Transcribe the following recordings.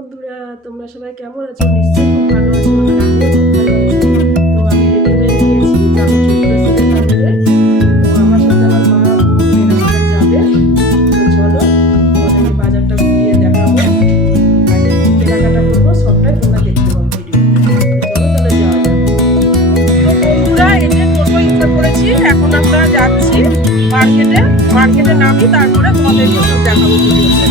বন্ধুরা, তোমরা সবাই কেমন আছো? নিশ্চয়ই খুব ভালো আছো। আর আমিও খুব ভালো আছি। তো আমি রেডি হয়ে নিয়েছি, যাবো চৈত্র সেলের বাজারে। তো আমার সাথে আমার মা মেয়েরা সবাই যাবে। তো চলো তোমাদেরকে বাজারটা ঘুরিয়ে দেখাবো, আর কি কেনাকাটা করবো সবটাই তোমরা দেখতে পাবো ভিডিওতে। চলো তাহলে যাওয়া যাক। তো বন্ধুরা, এই যে টোটো উঠে পড়েছি, এখন আমরা যাচ্ছি মার্কেটে নামি, তারপরে তোমাদেরকে সব দেখাবো ভিডিওতে।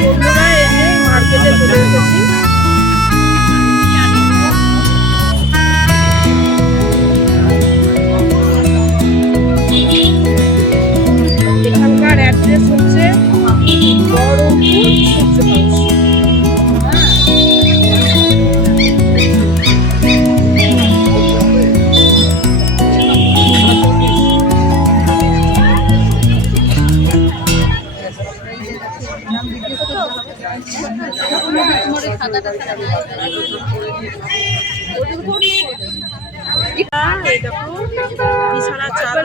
বন্ধুরা, এই যে মার্কেটে চলে এসেছি। এখানকার অ্যাড্রেস হচ্ছে বহরমপুর সূর্য হাউস। বিছানার চাদর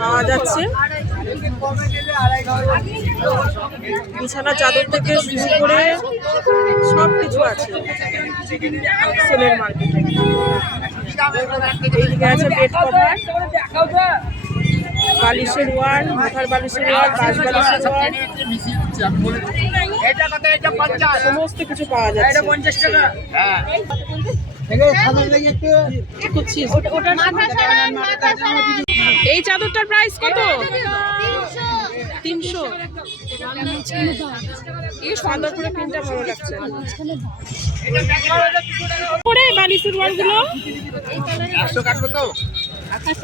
পাওয়া যাচ্ছে। বিছানার চাদর থেকে শুরু করে সব কিছু আছে সেলের মার্কেটে। এইদিকে আছে বেড কভার, বালিশের ওয়ার, মাথার বালিশের ওয়ার, বাস বালিশের ওয়ার, সমস্ত কিছু পাওয়া যাচ্ছে। এই চাদরটার প্রাইস কত? 300। এই সুন্দর করে প্রিন্টটা ভালো লাগছে। করে বালিশের ওয়ারগুলো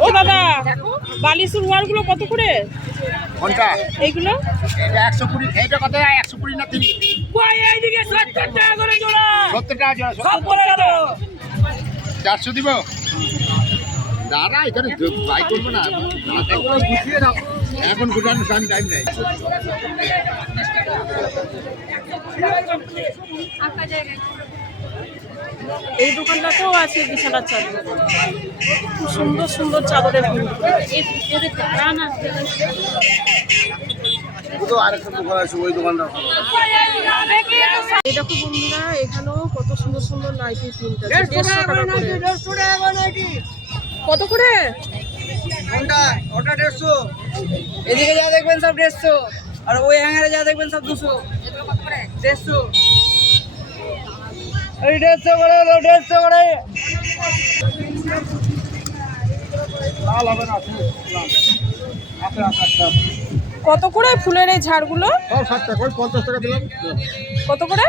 ও দাদা, বালিশের ওয়ারগুলো কত করে? কোনটা? এইগুলো 120। এইটা কত? 120 না 30? কই এইদিকে 70 টাকা করে জোড়া। 70 টাকা জোড়া। সব করে দাও। 400 দিব। দাদা এখানে বাই করব না। এগুলো গুছিয়ে দাও। এখন গুছানোর টাইম নেই। এই দোকানটাতেও আছে বিছানার চাদর, খুব সুন্দর সুন্দর চাদরের প্রিন্ট। এই দেখো বন্ধুরা, এখানেও কত সুন্দর সুন্দর নাইটি প্রিন্ট আছে। 150 টাকা করে। কত করে? ওটা 150। এদিকে যা দেখবেন সব 150, আর ওই হ্যাঙ্গারে যা দেখবেন সব 200। 150 এই 150 করে, 150 করে। লাল হবে না, কত করে ফুলের এই ঝাড়গুলো? সব 60 টাকা, 50 টাকা দিলাম। কত করে?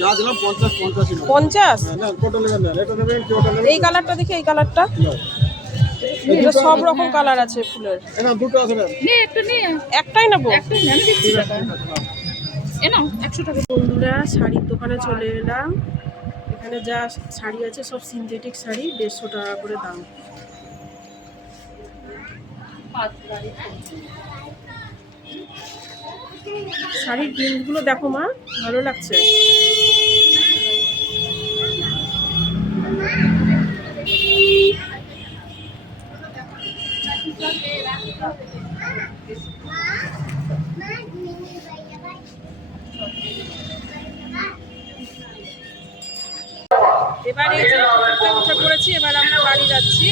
যা দিলাম 50 50। 50। না কোটা নেবেন না, এটা নেবেন কি ওটা নেবেন? এই কালারটা দেখি, এই কালারটা। এটা সব রকম কালার আছে ফুলের। এখানে দুটো আছে না? নে একটু নে, একটাই নেবো। একটু নে, আমি দিচ্ছি টাকা। এ নাও 100 টাকা। বন্ধুরা, শাড়ির দোকানে চলে এলাম। এখানে যা শাড়ি আছে সব সিনথেটিক শাড়ি, 150 টাকা করে দাম। শাড়ির প্রিন্টগুলো দেখো মা, ভালো লাগছে। এবার এই যে উঠে পড়েছি, এবার আমরা বাড়ি যাচ্ছি।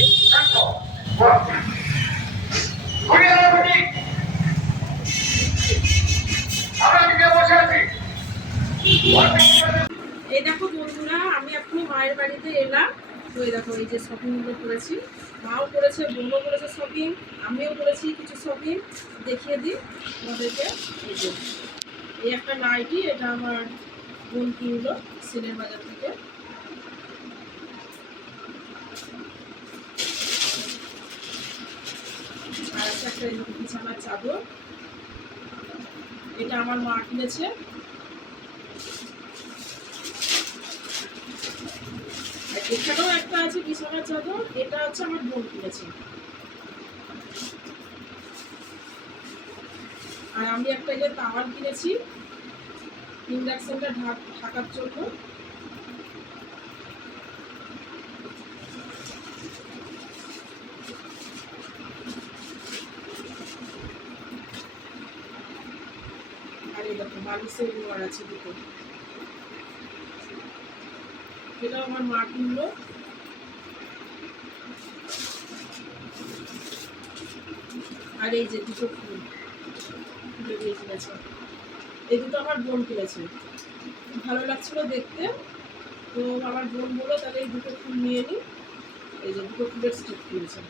এই দেখো বন্ধুরা, আমি এখনই মায়ের বাড়িতে এলাম। তো এই দেখো, এই যে শপিংগুলো করেছি, মাও করেছে, বোনও করেছে শপিং, আমিও করেছি কিছু শপিং। দেখিয়ে দিই তোমাদেরকে। এই একটা নাইটি, এটা আমার বোন কিনলো সেলের বাজার থেকে। আর একটা বিছানার চাদর, এটা আমার মা কিনেছে। এখানেও একটা আছে বিছানার চাদর, এটা হচ্ছে আমার বোন কিনেছে। আর আমি একটা যে তাওয়াল কিনেছি ইন্ডাকশনটা ঢাকার জন্য। আর এই দেখো বালিশের লোয়ার আছে দুটো, এটা আমার মা কিনলো। আর এই যে দুটো ফুল দিয়ে কিনেছে, এই দুটো আমার বোন কিনেছে। খুব ভালো লাগছিল দেখতে, তো আমার বোন বললো তাহলে এই দুটো ফুল নিয়ে নিই। এই যে দুটো ফুলের স্টিক কিনেছে।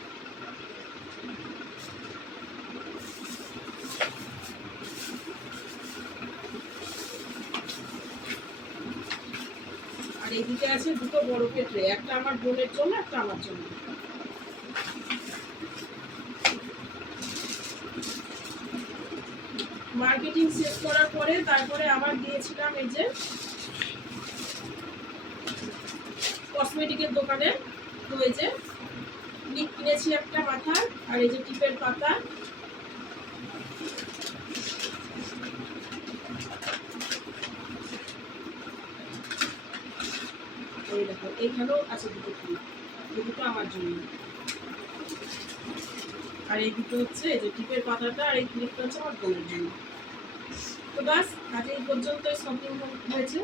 আর এইদিকে আছে দুটো বরফের ট্রে, একটা আমার বোনের জন্য, একটা আমার জন্য। মার্কেটিং শেষ করার পরে তারপরে আবার গিয়েছিলাম এই যে কসমেটিকের দোকানে। তো এই যে ক্লিপ কিনেছি একটা মাথার, আর এই যে টিপের পাতা। এই দেখো এইখানেও আছে দুটো ক্লিপ, এই দুটো আমার জন্য। আর এই দুটো হচ্ছে এই যে টিপের পাতাটা, আর এই ক্লিপটা হচ্ছে আমার বোনের জন্য। তো বাস আজ এই পর্যন্ত শপিং হয়েছে।